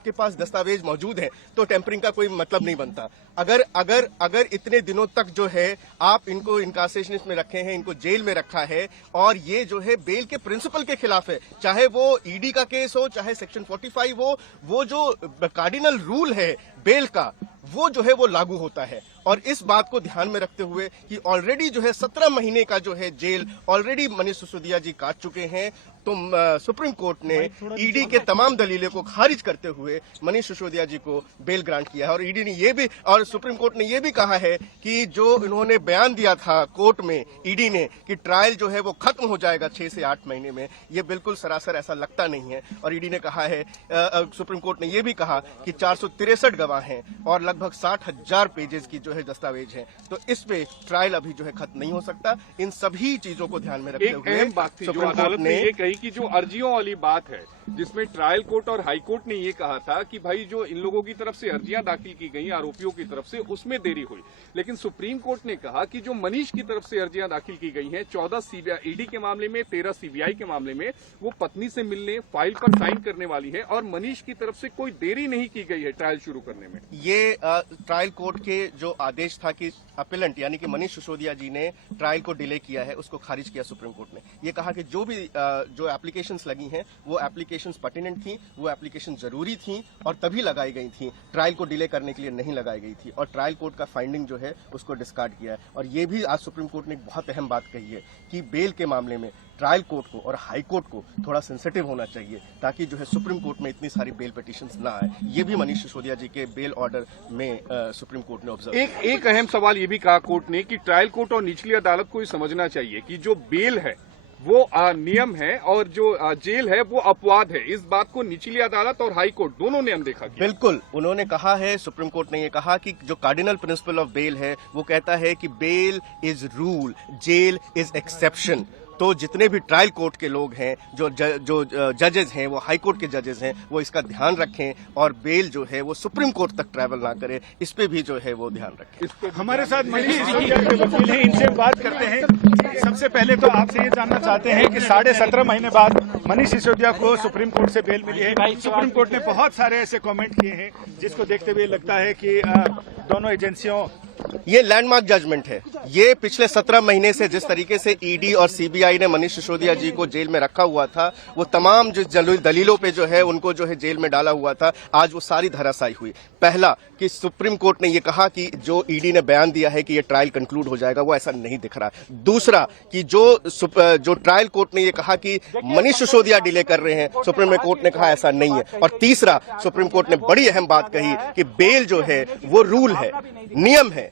आपके पास दस्तावेज मौजूद है तो टेम्परिंग का कोई मतलब नहीं बनता। अगर अगर अगर इतने दिनों तक जो है आप इनको इनकार्सेशन में रखे हैं, इनको जेल में रखा है और ये जो है बेल के प्रिंसिपल के खिलाफ है, चाहे वो ईडी का केस हो, चाहे सेक्शन 45 हो, वो जो कार्डिनल रूल है बेल का वो जो है वो लागू होता है। और इस बात को ध्यान में रखते हुए कि ऑलरेडी जो है 17 महीने का जो है जेल ऑलरेडी मनीष सिसोदिया जी काट चुके हैं, तो सुप्रीम कोर्ट ने ईडी के तमाम दलीलों को खारिज करते हुए मनीष सिसोदिया जी को बेल ग्रांट किया है। और ईडी ने ये भी और सुप्रीम कोर्ट ने ये भी कहा है कि जो इन्होंने बयान दिया था कोर्ट में ईडी ने कि ट्रायल जो है वो खत्म हो जाएगा 6 से 8 महीने में, ये बिल्कुल सरासर ऐसा लगता नहीं है। और ईडी ने कहा है, सुप्रीम कोर्ट ने ये भी कहा कि 463 गवाह हैं और लगभग 60,000 पेजेस की जो है दस्तावेज है, तो इस पे ट्रायल अभी जो है खत्म नहीं हो सकता। इन सभी चीजों को ध्यान में रखते हुए सुप्रीम कोर्ट ने ये कही कि जो अर्जियों वाली बात है जिसमें ट्रायल कोर्ट और हाई कोर्ट ने ये कहा था कि भाई जो इन लोगों की तरफ से अर्जियां दाखिल की गई आरोपियों की तरफ से उसमें देरी हुई, लेकिन सुप्रीम कोर्ट ने कहा कि जो मनीष की तरफ से अर्जियां दाखिल की गई हैं 14 सीबीआई ईडी के मामले में, 13 सीबीआई के मामले में, वो पत्नी से मिलने फाइल पर साइन करने वाली है और मनीष की तरफ से कोई देरी नहीं की गई है ट्रायल शुरू करने में। ये ट्रायल कोर्ट के जो आदेश था कि अपीलेंट यानी कि मनीष सिसोदिया जी ने ट्रायल को डिले किया है, उसको खारिज किया सुप्रीम कोर्ट ने। ये कहा कि जो भी जो एप्लीकेशंस लगी हैं वो एप्लीकेशंस पर्टिनेंट थी, वो एप्लीकेशन जरूरी थी और तभी लगाई गई थी, ट्रायल को डिले करने के लिए नहीं लगाई गई थी। और ट्रायल कोर्ट का फाइंडिंग जो है उसको डिस्कार्ड किया है। और ये भी आज सुप्रीम कोर्ट ने एक बहुत अहम बात कही है कि बेल के मामले में ट्रायल कोर्ट को और हाई कोर्ट को थोड़ा सेंसिटिव होना चाहिए ताकि जो है सुप्रीम कोर्ट में इतनी सारी बेल पिटीशंस ना आए। ये भी मनीष सिसोदिया जी के बेल ऑर्डर में सुप्रीम कोर्ट ने ऑब्जर्व। एक अहम सवाल ये भी कहा कोर्ट ने कि ट्रायल कोर्ट और निचली अदालत को ये समझना चाहिए कि जो बेल है वो नियम है और जो जेल है वो अपवाद है। इस बात को निचली अदालत और हाई कोर्ट दोनों ने अनदेखा किया। बिल्कुल, उन्होंने कहा है, सुप्रीम कोर्ट ने ये कहा कि जो कार्डिनल प्रिंसिपल ऑफ बेल है वो कहता है कि bail is rule, jail is exception. तो जितने भी ट्रायल कोर्ट के लोग हैं, जो जजेस हैं, वो हाई कोर्ट के जजेस हैं, वो इसका ध्यान रखें और बेल जो है वो सुप्रीम कोर्ट तक ट्रैवल ना करे, इस पे भी जो है वो ध्यान रखें। हमारे साथ मनीष सिसोदिया के वकील हैं, इनसे बात करते हैं। सबसे पहले तो आपसे ये जानना चाहते हैं कि 17.5 महीने बाद मनीष सिसोदिया को सुप्रीम कोर्ट से बेल मिली है। सुप्रीम कोर्ट ने बहुत सारे ऐसे कमेंट किए हैं जिसको देखते हुए लगता है कि दोनों एजेंसियों ये लैंडमार्क जजमेंट है। ये पिछले 17 महीने से जिस तरीके से ईडी और सीबीआई ने मनीष सिसोदिया जी को जेल में रखा हुआ था, वो तमाम जो दलीलों पे जो है उनको जो है जेल में डाला हुआ था, आज वो सारी धराशायी हुई। पहला कि सुप्रीम कोर्ट ने ये कहा कि जो ईडी ने बयान दिया है कि ये ट्रायल कंक्लूड हो जाएगा, वो ऐसा नहीं दिख रहा। दूसरा कि जो ट्रायल कोर्ट ने ये कहा कि मनीष सिसोदिया डिले कर रहे हैं, सुप्रीम कोर्ट ने कहा ऐसा नहीं है। और तीसरा सुप्रीम कोर्ट ने बड़ी अहम बात कही कि बेल जो है वो रूल है, नियम है।